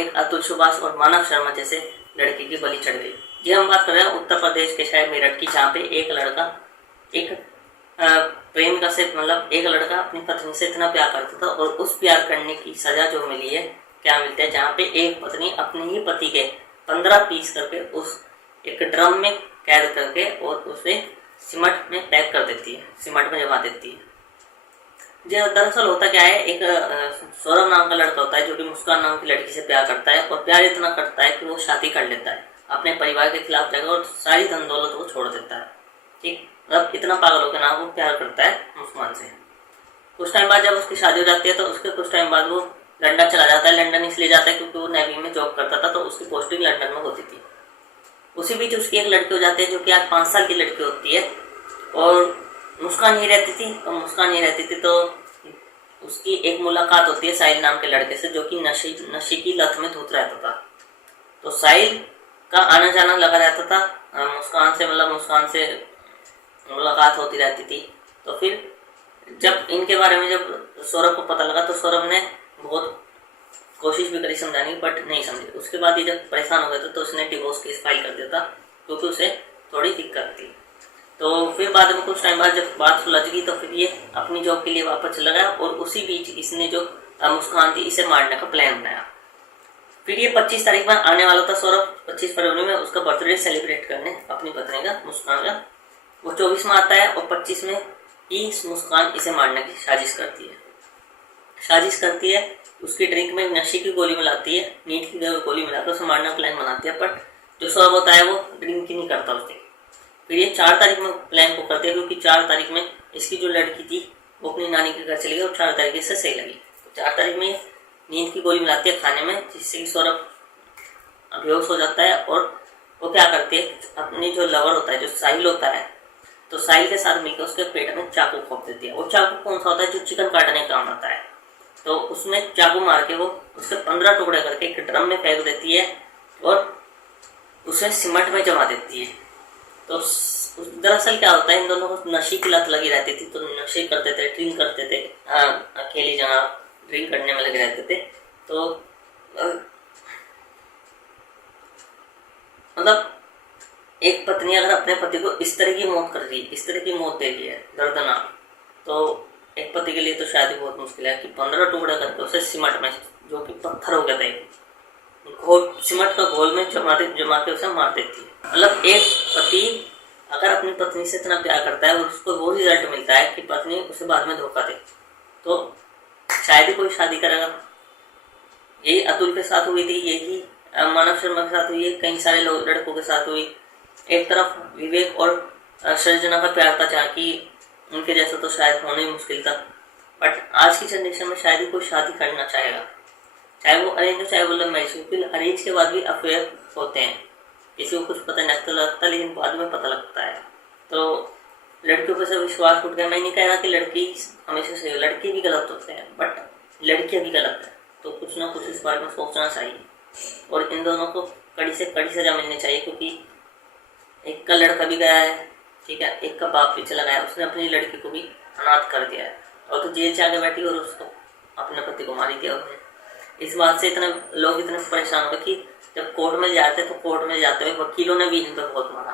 एक अतुल सुभाष और मानव शर्मा जैसे लड़के की बलि चढ़ गई। जी हम बात कर रहे हैं उत्तर प्रदेश के शहर मेरठ की, जहाँ पे एक लड़का एक प्रेमिका से मतलब एक लड़का अपनी पत्नी से इतना प्यार करता था और उस प्यार करने की सजा जो मिली है, क्या मिलता है, जहाँ पे एक पत्नी अपने ही पति के 15 पीस करके उस एक ड्रम में कैद करके और उसे सीमेंट में पैक कर देती है, सीमेंट में जमा देती है। दरअसल होता क्या है, एक सौरभ नाम का लड़का होता है जो कि मुस्कान नाम की लड़की से प्यार करता है और प्यार इतना करता है कि वो शादी कर लेता है, अपने परिवार के खिलाफ जाकर और सारी धन दौलत को छोड़ देता है। ठीक, मतलब इतना पागल होकर ना वो प्यार करता है मुस्कान से। कुछ टाइम बाद जब उसकी शादी हो जाती है तो उसके कुछ टाइम बाद वो लंदन चला जाता है। लंदन इसलिए जाता है क्योंकि वो नेवी में जॉब करता था, तो उसकी पोस्टिंग लंदन में होती थी। उसी बीच उसकी एक लड़की हो जाती है जो कि आज 5 साल की लड़की होती है और मुस्कान ही रहती थी। तो उसकी एक मुलाकात होती है साहिल नाम के लड़के से, जो कि नशे की लत में धुत रहता था। तो साहिल का आना जाना लगा रहता था मुस्कान से मुलाकात होती रहती थी। तो फिर जब इनके बारे में जब सौरभ को पता लगा तो सौरभ ने बहुत कोशिश भी करी समझाने की, बट नहीं समझी। उसके बाद ये जब परेशान हो गया तो उसने डिवोर्स केस फाइल कर दिया था, क्योंकि उसे थोड़ी दिक्कत थी। तो फिर बाद में कुछ टाइम बाद जब बात सुलझ गई तो फिर ये अपनी जॉब के लिए वापस चला गया और उसी बीच इसने जो मुस्कान थी इसे मारने का प्लान बनाया। फिर ये 25 तारीख में आने वाला था सौरभ, 25 फरवरी में उसका बर्थडे सेलिब्रेट करने अपनी पत्नी का, मुस्कान का। वो 24 में आता है और 25 में ही मुस्कान इसे मारने की साजिश करती है। उसकी ड्रिंक में नशे की गोली मिलाती है, नीट की गोली मिलाकर उसे मारने का प्लान बनाती है, बट जो सौरभ होता है वो ड्रिंक ही नहीं करता उस दिन। फिर ये 4 तारीख में प्लान को करते हैं, क्योंकि 4 तारीख में इसकी जो लड़की थी वो अपनी नानी के घर चली गई और 4 तारीख से सही लगी। तो 4 तारीख में नींद की गोली मिलाती है खाने में, जिससे कि सौरभ बेहोश हो जाता है। और वो क्या करती है, अपनी जो लवर होता है, जो साहिल होता है, तो साहिल के साथ मिलकर उसके पेट में चाकू खोप देती है। वो चाकू कौन सा होता है, जो चिकन काटने का काम आता है। तो उसमें चाकू मार के वो उसके 15 टुकड़े करके एक ड्रम में फेंक देती है और उसे सीमेंट में जमा देती है। तो दरअसल क्या होता है, इन दोनों को नशे की लत लगी रहती थी, तो नशे करते थे, ड्रिंक करते थे, अकेली जगह ड्रिंक करने में लगे रहते थे। तो मतलब एक पत्नी अगर अपने पति को इस तरह की मौत कर रही है, इस तरह की मौत दे रही है दर्दनाक, तो एक पति के लिए तो शायद बहुत मुश्किल है कि 15 टुकड़े करके उसे सीमेंट में, जो कि पत्थर हो गए थे, सीमेंट का घोल में जमा के उसे मार देती है। मतलब एक पति अगर अपनी पत्नी से इतना प्यार करता है और उसको वो रिजल्ट मिलता है कि पत्नी उसे बाद में धोखा दे, तो शायद ही कोई शादी करेगा। यही अतुल के साथ हुई थी, यही मानव शर्मा के साथ हुई है, कई सारे लड़कों के साथ हुई। एक तरफ विवेक और सृजना का प्यार था, जहाँ की उनके जैसा तो शायद होना ही मुश्किल था। बट आज की जनरेशन में शायद ही कोई शादी करना चाहेगा, चाहे वो अरेंज हो चाहे वो लव मैरिज हो, क्योंकि अरेंज के बाद भी अफेयर होते हैं, किसी को कुछ पता नहीं लगता, लेकिन बाद में पता लगता है। तो लड़कियों पर से विश्वास उठ गया। मैं नहीं कह रहा कि लड़की हमेशा सही हो, लड़के भी गलत होते हैं, बट लड़कियां भी गलत है। तो कुछ ना कुछ इस बारे में सोचना चाहिए और इन दोनों को कड़ी से कड़ी सजा मिलनी चाहिए, क्योंकि एक का लड़का भी गया है, ठीक है, एक का बाप भी चला गया, उसने अपनी लड़की को भी अनाथ कर दिया है और तो जेल से आगे बैठी और उसको अपने पति को मार दिया उसने। इस बात से लोग इतने परेशान हुए कि जब कोर्ट में जाते तो कोर्ट में जाते हुए वकीलों ने भी इन पर बहुत मारा।